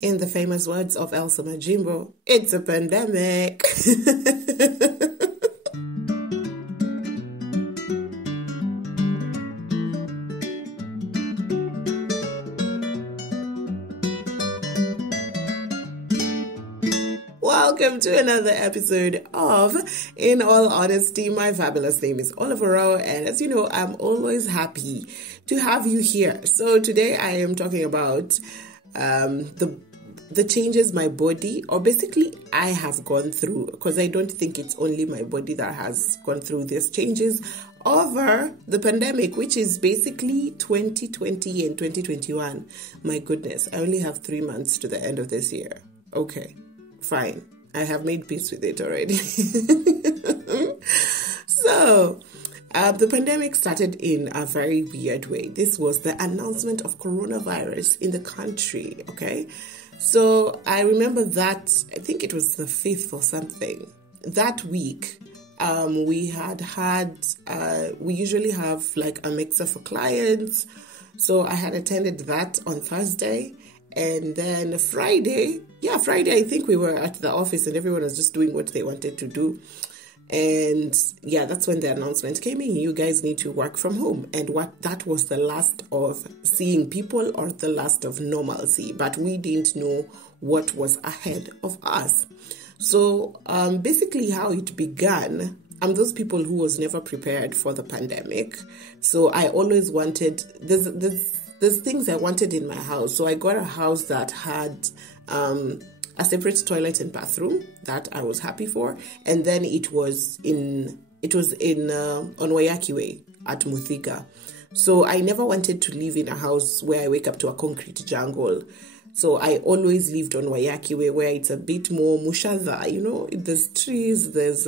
In the famous words of Elsa Majimbo, it's a pandemic. Welcome to another episode of In All Honesty. My fabulous name is Orawo, and as you know, I'm always happy to have you here. So today I am talking about the changes my body, or basically I have gone through, because I don't think it's only my body that has gone through these changes over the pandemic, which is basically 2020 and 2021. My goodness, I only have 3 months to the end of this year. Okay, fine. I have made peace with it already. So, the pandemic started in a very weird way. This was the announcement of coronavirus in the country, okay? So, I remember that, I think it was the 5th or something. That week, we usually have like a mixer for clients. So, I had attended that on Thursday. And then Friday, I think we were at the office and everyone was just doing what they wanted to do. And yeah, that's when the announcement came in. You guys need to work from home. And that was the last of seeing people, or the last of normalcy. But we didn't know what was ahead of us. So basically how it began, I'm those people who was never prepared for the pandemic. So I always wanted, there's things I wanted in my house. So I got a house that had a separate toilet and bathroom that I was happy for. And then it was in on Wayaki Way at Muthika. So I never wanted to live in a house where I wake up to a concrete jungle. So I always lived on Wayaki Way, where it's a bit more mushadha, you know, there's trees, there's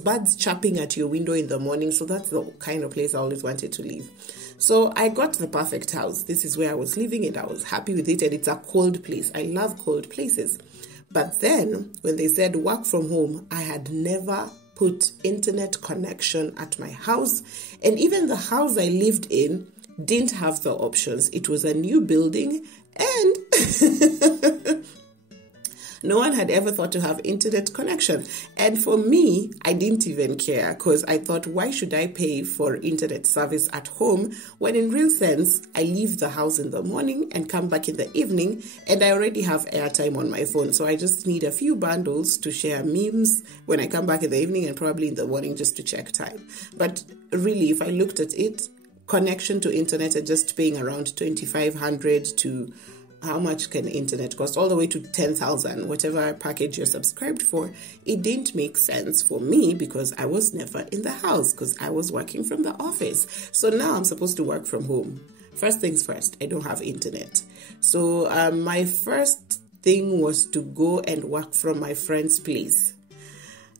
birds chirping at your window in the morning. So that's the kind of place I always wanted to live. So I got the perfect house. This is where I was living and I was happy with it. And it's a cold place. I love cold places. But then when they said work from home, I had never put internet connection at my house. And even the house I lived in didn't have the options. It was a new building and no one had ever thought to have internet connection. And for me, I didn't even care, because I thought, why should I pay for internet service at home when in real sense, I leave the house in the morning and come back in the evening and I already have airtime on my phone. So I just need a few bundles to share memes when I come back in the evening and probably in the morning just to check time. But really, if I looked at it, connection to internet and just paying around 2,500 to how much can internet cost, all the way to 10,000, whatever package you're subscribed for, it didn't make sense for me because I was never in the house, because I was working from the office. So now I'm supposed to work from home. First things first, I don't have internet. So my first thing was to go and work from my friend's place.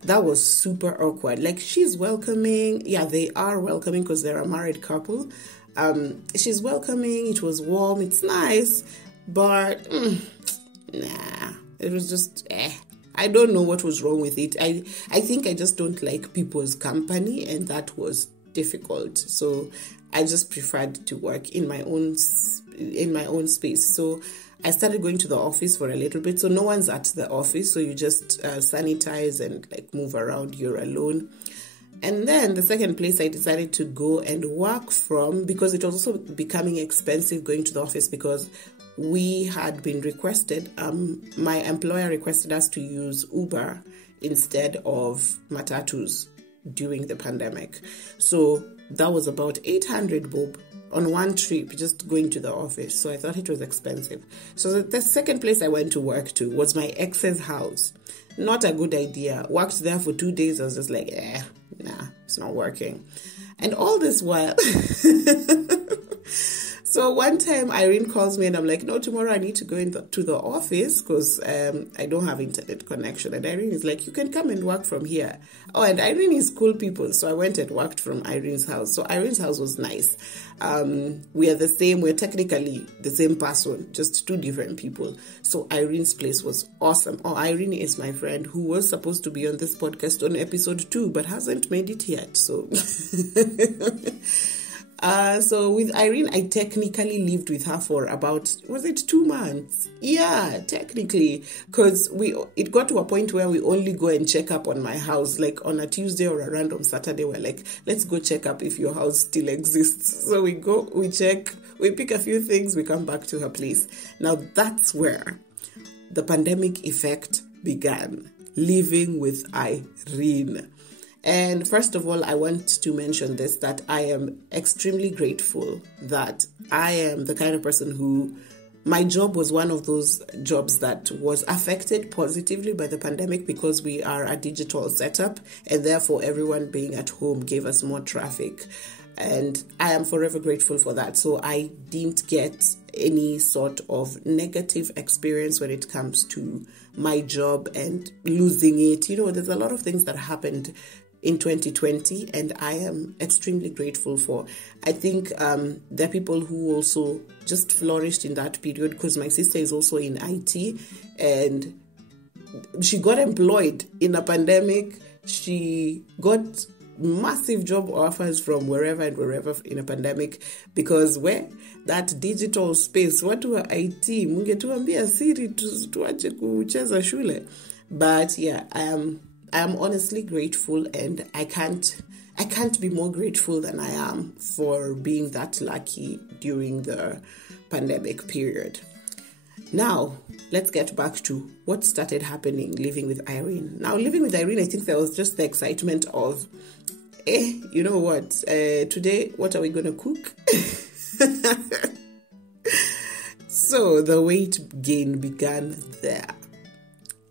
That was super awkward. Like, she's welcoming. Yeah, they are welcoming because they're a married couple. She's welcoming. It was warm. It's nice. But, nah, it was just, I don't know what was wrong with it. I think I just don't like people's company, and that was difficult. So I just preferred to work in my own space. So I started going to the office for a little bit. So no one's at the office. So you just sanitize and like move around. You're alone. And then the second place I decided to go and work from, because it was also becoming expensive going to the office, because we had been requested, my employer requested us to use Uber instead of matatus during the pandemic. So that was about 800 bob on one trip, just going to the office. So I thought it was expensive. So the second place I went to work to was my ex's house. Not a good idea. Worked there for 2 days. I was just like, nah, it's not working. And all this while, so one time Irene calls me and I'm like, no, tomorrow I need to go to the office because I don't have internet connection. And Irene is like, you can come and work from here. Oh, and Irene is cool people. So I went and worked from Irene's house. So Irene's house was nice. We're technically the same person, just two different people. So Irene's place was awesome. Oh, Irene is my friend who was supposed to be on this podcast on episode 2, but hasn't made it yet. So So with Irene, I technically lived with her for about, was it 2 months? Yeah, technically, because it got to a point where we only go and check up on my house, like on a Tuesday or a random Saturday. We're like, let's go check up if your house still exists. So we go, we check, we pick a few things, we come back to her place. Now that's where the pandemic effect began, living with Irene. And first of all, I want to mention this, that I am extremely grateful that I am the kind of person who, my job was one of those jobs that was affected positively by the pandemic because we are a digital setup and therefore everyone being at home gave us more traffic. And I am forever grateful for that. So I didn't get any sort of negative experience when it comes to my job and losing it. You know, there's a lot of things that happened in 2020 and I am extremely grateful for. I think there are people who also just flourished in that period, because my sister is also in IT and she got employed in a pandemic. She got massive job offers from wherever and wherever in a pandemic, because where that digital space, watu wa IT mungetuambia siri tuache kucheza shule. But yeah, I am honestly grateful, and I can't be more grateful than I am for being that lucky during the pandemic period. Now, let's get back to what started happening living with Irene. Now, living with Irene, I think there was just the excitement of, you know what, today, what are we going to cook? So the weight gain began there.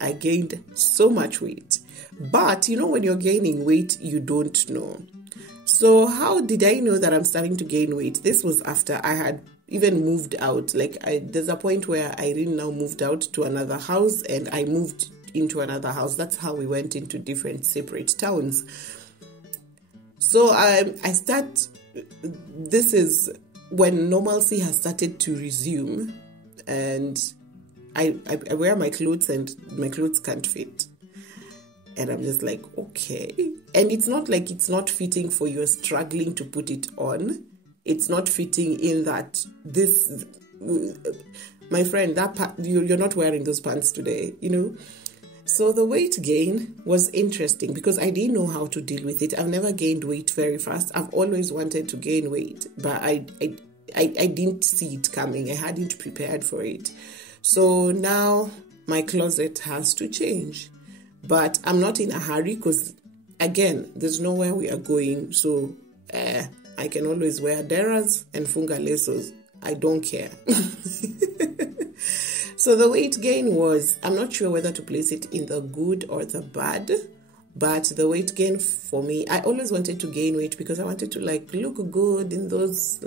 I gained so much weight. But, you know, when you're gaining weight, you don't know. So how did I know that I'm starting to gain weight? This was after I had even moved out. Like, there's a point where Irene now moved out to another house and I moved into another house. That's how we went into different separate towns. So this is when normalcy has started to resume, and I wear my clothes and my clothes can't fit. And I'm just like, okay. And it's not like it's not fitting for you're struggling to put it on. It's not fitting in that this, my friend, you're not wearing those pants today, you know. So the weight gain was interesting because I didn't know how to deal with it. I've never gained weight very fast. I've always wanted to gain weight, but I didn't see it coming. I hadn't prepared for it. So now my closet has to change. But I'm not in a hurry because, again, there's nowhere we are going. So I can always wear deras and funga lesos. I don't care. So the weight gain was, I'm not sure whether to place it in the good or the bad. But the weight gain for me, I always wanted to gain weight because I wanted to like look good in those.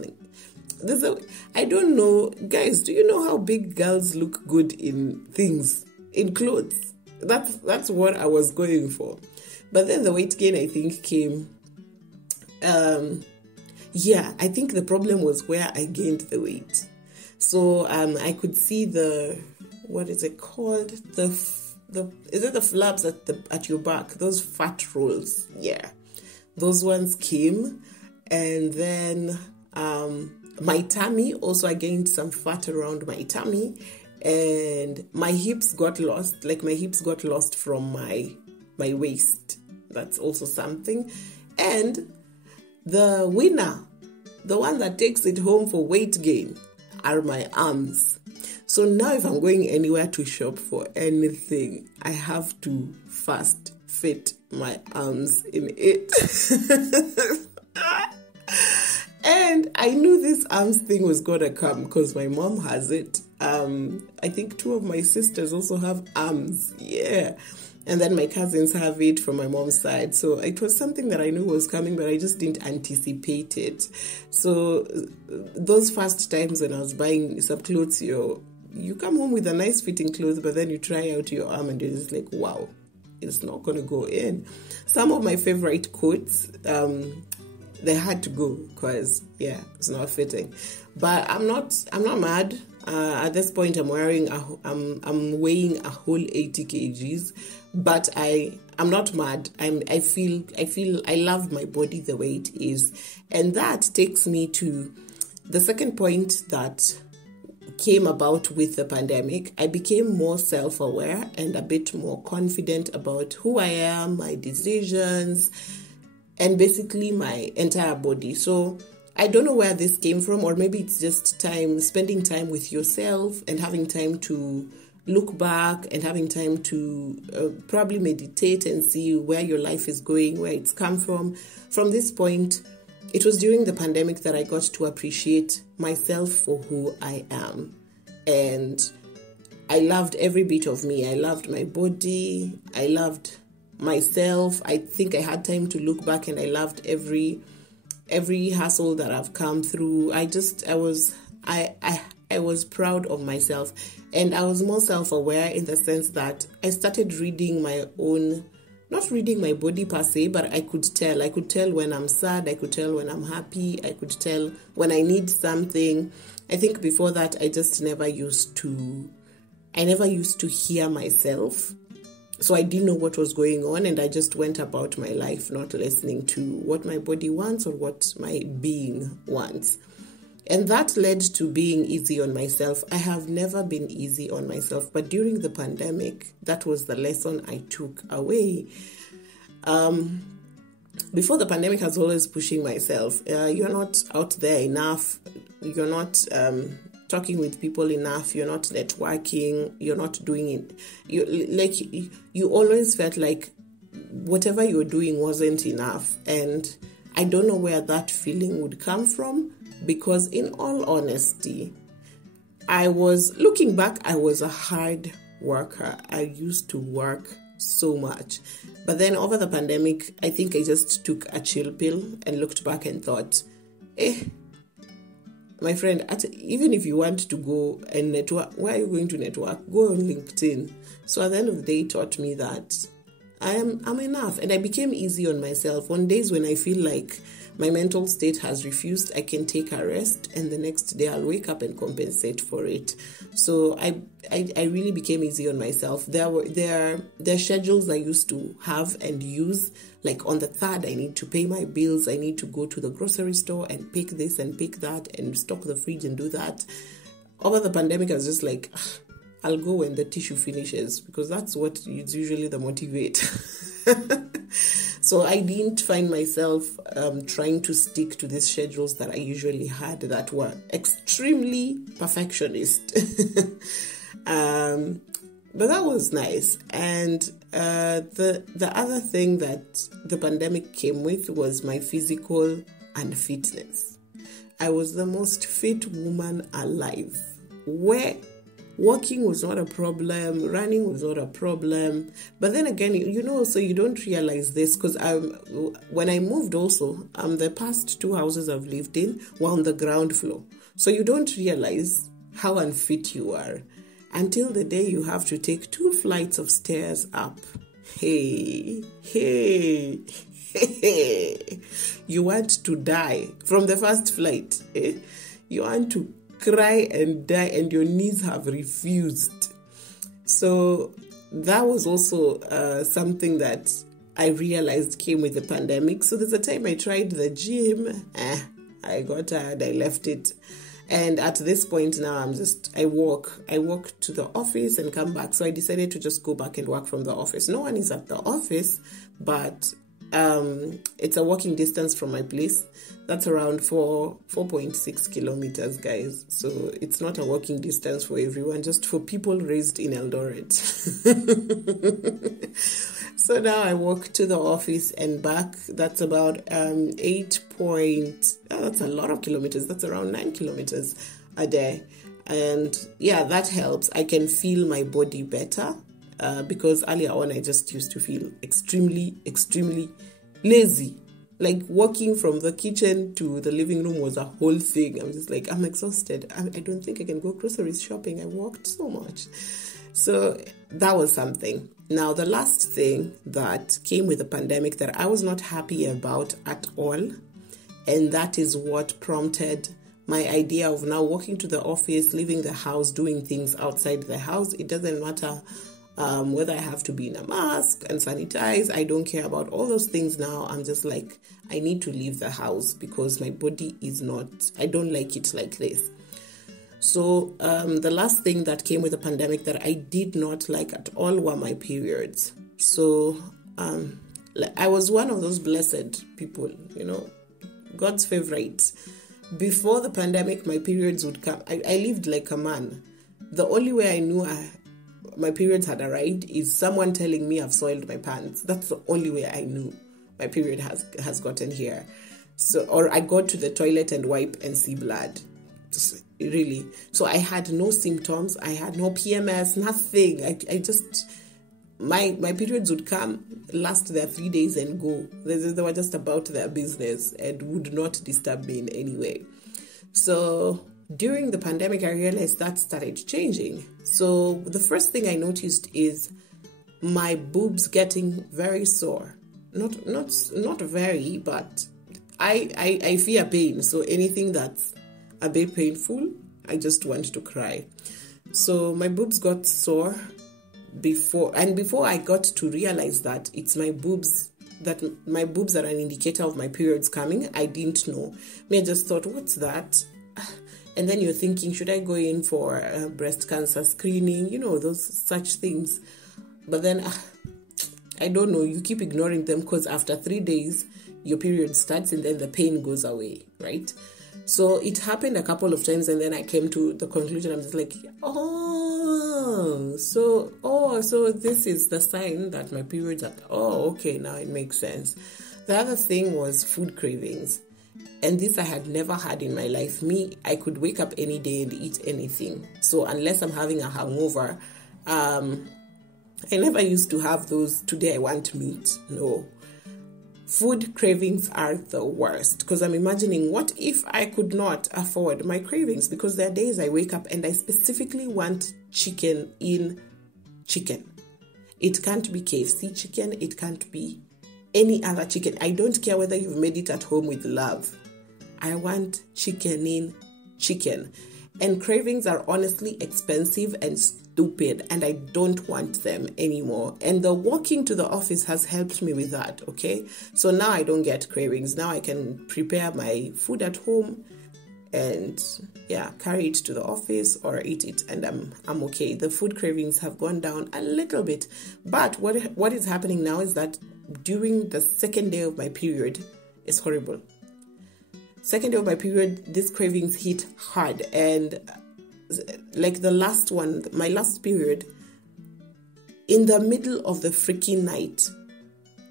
I don't know, guys. Do you know how big girls look good in things, in clothes? That's what I was going for. But then the weight gain, I think, came. I think the problem was where I gained the weight. So I could see what is it called? Is it the flaps at your back? Those fat rolls. Yeah. Those ones came. And then my tummy, also I gained some fat around my tummy. And my hips got lost. Like my hips got lost from my waist. That's also something. And the winner, the one that takes it home for weight gain, are my arms. So now if I'm going anywhere to shop for anything, I have to first fit my arms in it. And I knew this arms thing was going to come because my mom has it. I think 2 of my sisters also have arms. Yeah. And then my cousins have it from my mom's side. So it was something that I knew was coming, but I just didn't anticipate it. So those first times when I was buying some clothes, you come home with a nice fitting clothes, but then you try out your arm and you're just like, wow, it's not going to go in. Some of my favorite coats, they had to go because, yeah, it's not fitting. But I'm not mad. At this point, I'm weighing a whole 80 kgs, but I'm not mad. I feel I love my body the way it is, and that takes me to the second point that came about with the pandemic. I became more self-aware and a bit more confident about who I am, my decisions, and basically my entire body. So I don't know where this came from, or maybe it's just spending time with yourself and having time to look back and having time to probably meditate and see where your life is going, where it's come from. From this point, it was during the pandemic that I got to appreciate myself for who I am. And I loved every bit of me. I loved my body. I loved myself. I think I had time to look back, and I loved every hassle that I've come through. I was proud of myself, and I was more self-aware in the sense that I started reading my own, not reading my body per se, but I could tell when I'm sad, I could tell when I'm happy, I could tell when I need something. I think before that, I never used to hear myself. So I didn't know what was going on, and I just went about my life not listening to what my body wants or what my being wants. And that led to being easy on myself. I have never been easy on myself, but during the pandemic, that was the lesson I took away. Before the pandemic, I was always pushing myself. You're not out there enough. You're not talking with people enough. You're not networking. You're not doing it. You always felt like whatever you're doing wasn't enough. And I don't know where that feeling would come from, because in all honesty, looking back, I was a hard worker. I used to work so much. But then over the pandemic, I think I just took a chill pill and looked back and thought, my friend, even if you want to go and network, where are you going to network? Go on LinkedIn. So at the end of the day, it taught me that I'm enough. And I became easy on myself. On days when I feel like my mental state has refused, I can take a rest, and the next day I'll wake up and compensate for it. So I really became easy on myself. There are schedules I used to have and use, like on the 3rd, I need to pay my bills, I need to go to the grocery store and pick this and pick that and stock the fridge and do that. Over the pandemic, I was just like, I'll go when the tissue finishes, because that's what is usually the motivate. So I didn't find myself trying to stick to these schedules that I usually had that were extremely perfectionist. But that was nice. And the other thing that the pandemic came with was my physical unfitness. I was the most fit woman alive, where walking was not a problem, running was not a problem. But then again, so you don't realize this, because when I moved also, the past 2 houses I've lived in were on the ground floor. So you don't realize how unfit you are until the day you have to take 2 flights of stairs up. Hey. You want to die from the first flight. You want to cry and die, and your knees have refused. So that was also something that I realized came with the pandemic. So there's a time I tried the gym. I got tired, I left it. And at this point now, I walk to the office and come back. So I decided to just go back and work from the office. No one is at the office, but it's a walking distance from my place. That's around 4.6 kilometers, guys. So it's not a walking distance for everyone, just for people raised in Eldoret. So now I walk to the office and back. That's about that's a lot of kilometers. That's around 9 kilometers a day. And yeah, that helps. I can feel my body better because earlier on I just used to feel extremely, extremely lazy. Like walking from the kitchen to the living room was a whole thing. I'm just like, I'm exhausted. I don't think I can go grocery shopping. I walked so much. So that was something. Now, the last thing that came with the pandemic that I was not happy about at all, and that is what prompted my idea of now walking to the office, leaving the house, doing things outside the house. It doesn't matter whether I have to be in a mask and sanitize. I don't care about all those things now. I'm just like, I need to leave the house because my body is not, I don't like it like this. So the last thing that came with the pandemic that I did not like at all were my periods. So I was one of those blessed people, God's favorite. Before the pandemic, my periods would come. I lived like a man. The only way I knew my periods had arrived is someone telling me I've soiled my pants. That's the only way I knew my period has gotten here. So, or I go to the toilet and wipe and see blood. Just, really. So I had no symptoms. I had no PMS, nothing. I just, my periods would come, last their 3 days and go. They were just about their business and would not disturb me in any way. So during the pandemic, I realized that started changing. So the first thing I noticed is my boobs getting very sore. Not very, but I fear pain. So anything that's a bit painful, I just want to cry. So my boobs got sore before I got to realize that it's my boobs are an indicator of my periods coming. I didn't know. I just thought, what's that? And then you're thinking, should I go in for breast cancer screening? Those such things. But then, I don't know. You keep ignoring them because after 3 days, your period starts and then the pain goes away, right? So it happened a couple of times, and then I came to the conclusion. I'm just like, so this is the sign that my periods are. Oh, okay, now it makes sense. The other thing was food cravings. And this I had never had in my life. I could wake up any day and eat anything. So unless I'm having a hangover, I never used to have those, today I want meat. No. Food cravings are the worst, because I'm imagining, what if I could not afford my cravings? Because there are days I wake up and I specifically want chicken in chicken. It can't be KFC chicken. It can't be any other chicken. I don't care whether you've made it at home with love. I want chicken in chicken. And cravings are honestly expensive and stupid, and I don't want them anymore. And the walking to the office has helped me with that, okay? So now I don't get cravings. Now I can prepare my food at home and carry it to the office or eat it, and I'm okay. The food cravings have gone down a little bit. But what is happening now is that during the second day of my period, it's horrible. Second day of my period, these cravings hit hard. And like the last one, my last period, in the middle of the freaking night,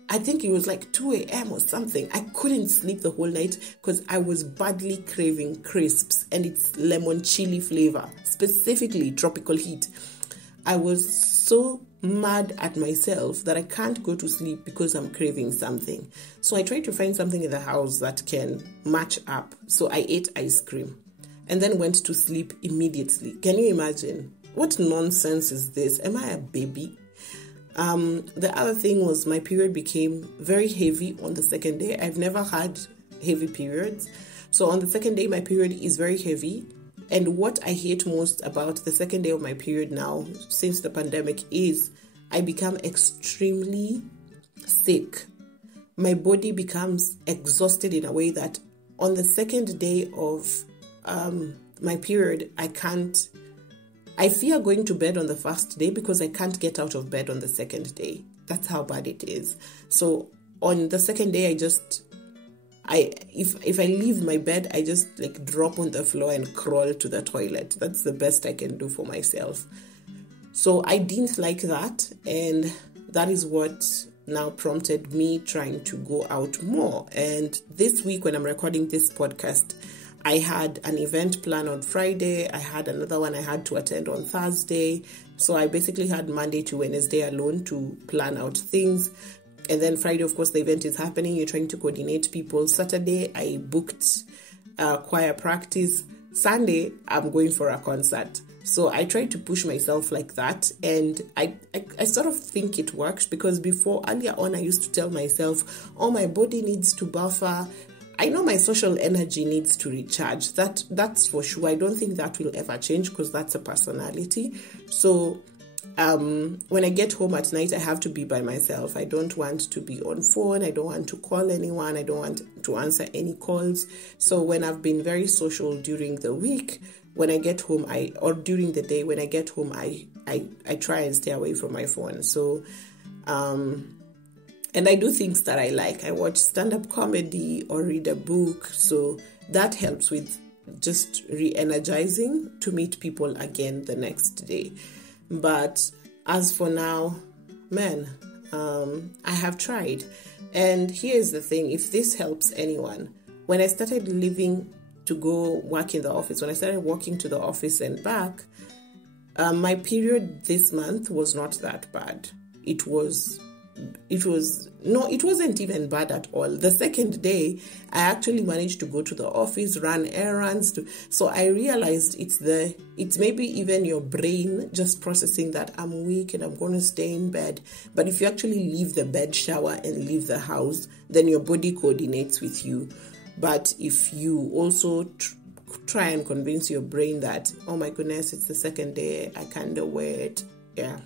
I think it was like 2 a.m. or something. I couldn't sleep the whole night because I was badly craving crisps, and it's lemon chili flavor, specifically tropical heat. I was so mad at myself that I can't go to sleep because I'm craving something. So I tried to find something in the house that can match up. So I ate ice cream and then went to sleep immediately. Can you imagine? What nonsense is this? Am I a baby? The other thing was my period became very heavy on the second day. I've never had heavy periods. So on the second day, my period is very heavy. And what I hate most about the second day of my period now, since the pandemic, is I become extremely sick. My body becomes exhausted in a way that on the second day of my period, I fear going to bed on the first day because I can't get out of bed on the second day. That's how bad it is. So on the second day, if I leave my bed, I just like drop on the floor and crawl to the toilet. That's the best I can do for myself. So I didn't like that, and that is what now prompted me trying to go out more. And this week when I'm recording this podcast, I had an event planned on Friday. I had another one I had to attend on Thursday. So I basically had Monday to Wednesday alone to plan out things. And then Friday, of course, the event is happening. You're trying to coordinate people. Saturday, I booked choir practice. Sunday, I'm going for a concert. So I tried to push myself like that. And I sort of think it worked, because earlier on, I used to tell myself, oh, my body needs to buffer. I know my social energy needs to recharge. That's for sure. I don't think that will ever change because that's a personality. So when I get home at night, I have to be by myself. I don't want to be on phone. I don't want to call anyone. I don't want to answer any calls. So when I've been very social during the week, when I get home, or during the day, when I get home, I try and stay away from my phone. So, and I do things that I like. I watch stand-up comedy or read a book. So that helps with just re-energizing to meet people again the next day. But as for now, man, I have tried. And here's the thing, if this helps anyone, when I started leaving to go work in the office, when I started walking to the office and back, my period this month was not that bad. It wasn't even bad at all. The second day, I actually managed to go to the office, run errands. So I realized it's maybe even your brain just processing that I'm weak and I'm going to stay in bed. But if you actually leave the bed, shower, and leave the house, then your body coordinates with you. But if you also try and convince your brain that, oh my goodness, it's the second day, I can't do it, yeah,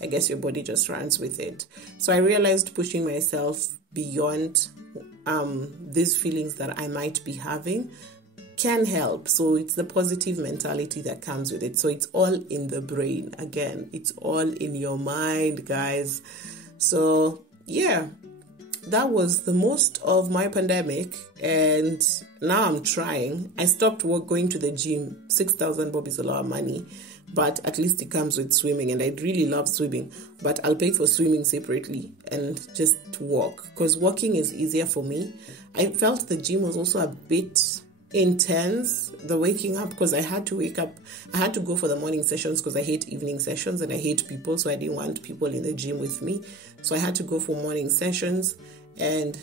I guess your body just runs with it. So I realized pushing myself beyond these feelings that I might be having can help. So it's the positive mentality that comes with it. So it's all in the brain. Again, it's all in your mind, guys. So yeah, that was the most of my pandemic. And now I'm trying. I stopped going to the gym. 6,000 bob is a lot of money. But at least it comes with swimming, and I really love swimming. But I'll pay for swimming separately and just walk, because walking is easier for me. I felt the gym was also a bit intense, the waking up, because I had to wake up. I had to go for the morning sessions because I hate evening sessions and I hate people, so I didn't want people in the gym with me. So I had to go for morning sessions, and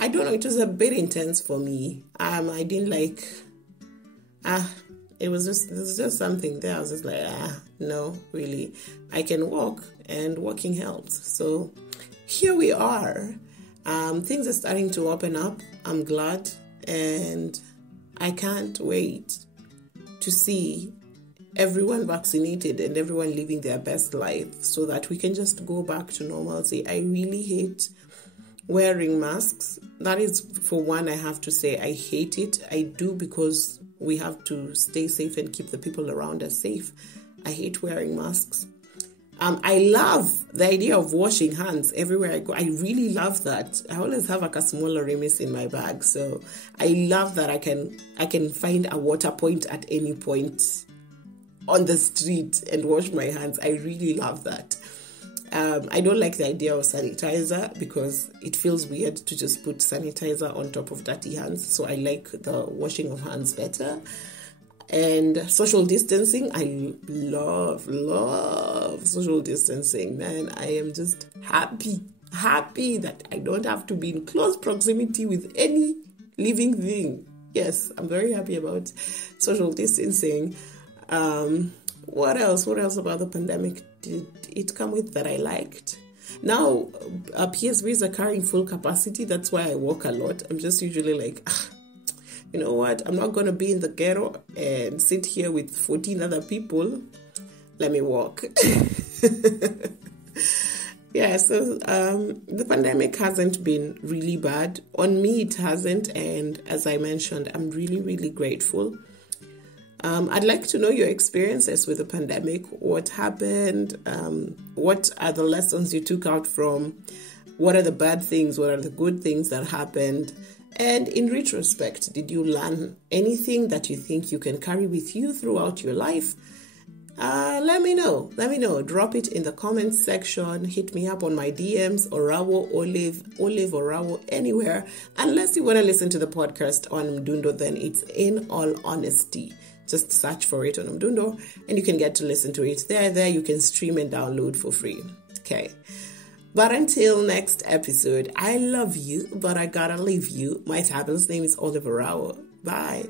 I don't know, it was a bit intense for me. I didn't like... It was just something there. I was just like, no, really. I can walk, and walking helps. So here we are. Things are starting to open up. I'm glad. And I can't wait to see everyone vaccinated and everyone living their best life so that we can just go back to normalcy. I really hate wearing masks. That is, for one, I have to say, I hate it. I do, because we have to stay safe and keep the people around us safe. I hate wearing masks. I love the idea of washing hands everywhere I go. I really love that. I always have like a small Remis in my bag. So I love that I can find a water point at any point on the street and wash my hands. I really love that. I don't like the idea of sanitizer because it feels weird to just put sanitizer on top of dirty hands. So I like the washing of hands better. And social distancing, I love social distancing. Man, I am just happy that I don't have to be in close proximity with any living thing. Yes, I'm very happy about social distancing. What else about the pandemic did it come with that I liked? Now, PSVs are carrying full capacity. That's why I walk a lot. I'm just usually like, you know what? I'm not going to be in the ghetto and sit here with 14 other people. Let me walk. Yeah, so the pandemic hasn't been really bad. On me, it hasn't. And as I mentioned, I'm really, really grateful. I'd like to know your experiences with the pandemic. What happened? What are the lessons you took out from? What are the bad things? What are the good things that happened? And in retrospect, did you learn anything that you think you can carry with you throughout your life? Let me know. Drop it in the comments section. Hit me up on my DMs, Orawo Olive Orawo, anywhere. Unless you want to listen to the podcast on Mdundo, then it's In All Honesty. Just search for it on Mdundo and you can get to listen to it there. There you can stream and download for free. Okay. But until next episode, I love you, but I gotta leave you. My fabulous name is Orawo. Bye.